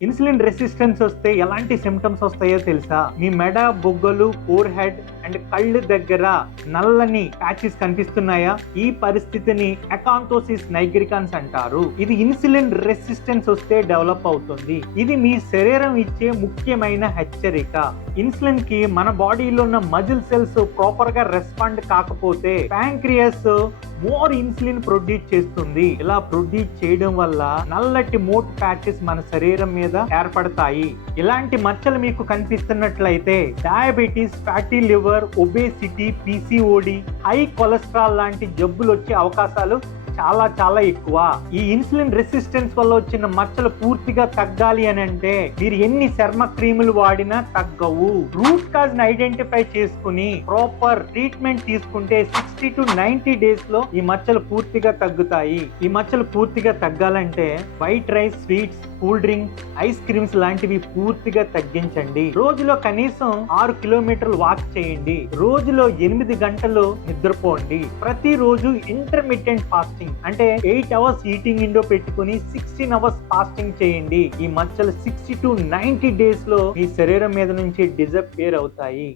Insulin resistance వస్తే ఎలాంటి symptoms వస్తాయో తెలుసా? మీ మెడ బొగ్గలు ఫోర్ హెడ్ అండ్ కళ్ళు దగ్గర నల్లని ప్యాచెస్ కనిపిస్తున్నాయా? ఈ పరిస్థితిని అకాంతోసిస్ నైగ్రికాన్స్ అంటారు. ఇది ఇన్సులిన్ రెసిస్టెన్స్ వస్తే డెవలప్ అవుతుంది. ఇది మీ శరీరం ఇచ్చే ముఖ్యమైన హెచ్చరిక. ఇన్సులిన్కి మన బాడీలో ఉన్న మజిల్ సెల్స్ ప్రాపర్గా రెస్పాండ్ కాకపోతే ప్యాంక్రియస్ మోర్ ఇన్సులిన్ ప్రొడ్యూస్ చేస్తుంది. ఇలా ప్రొడ్యూస్ చేయడం వల్ల నల్లటి మోట్ ప్యాచెస్ మన శరీరం మీద ఏర్పడతాయి. ఇలాంటి మచ్చలు మీకు కనిపిస్తున్నట్లయితే diabetes fatty liver obesity PCOD high cholesterol లాంటి జబ్బులు వచ్చే అవకాశాలు చాలా చాలా ఎక్కువ. ఈ ఇన్సులిన్ రెసిస్టెన్స్ వల్ల వచ్చిన మచ్చలు పూర్తిగా తగ్గాలి అని అంటే మీరు ఎన్ని చర్మ క్రీములు వాడినా తగ్గవు. రూట్ కాజ్ని ఐడెంటిఫై చేసుకుని ప్రాపర్ ట్రీట్మెంట్ తీసుకుంటే సిక్స్టీ టు నైన్టీ డేస్లో ఈ మచ్చలు పూర్తిగా తగ్గుతాయి. ఈ మచ్చలు పూర్తిగా తగ్గాలంటే white rice sweets cool drinks ice creams లాంటివి పూర్తిగా తగ్గించండి. రోజులో కనీసం ఆరు కిలోమీటర్లు వాక్ చేయండి. రోజులో ఎనిమిది గంటలు నిద్రపోండి. ప్రతిరోజు ఇంటర్మీడియట్ ఫాస్టింగ్ అంటే ఎయిట్ అవర్స్ ఈటింగ్ ఇండో పెట్టుకుని సిక్స్టీన్ అవర్స్ ఫాస్టింగ్ చేయండి. ఈ మచ్చలు సిక్స్టీ టు నైన్టీ డేస్లో మీ శరీరం మీద నుంచి డిజపియర్ అవుతాయి.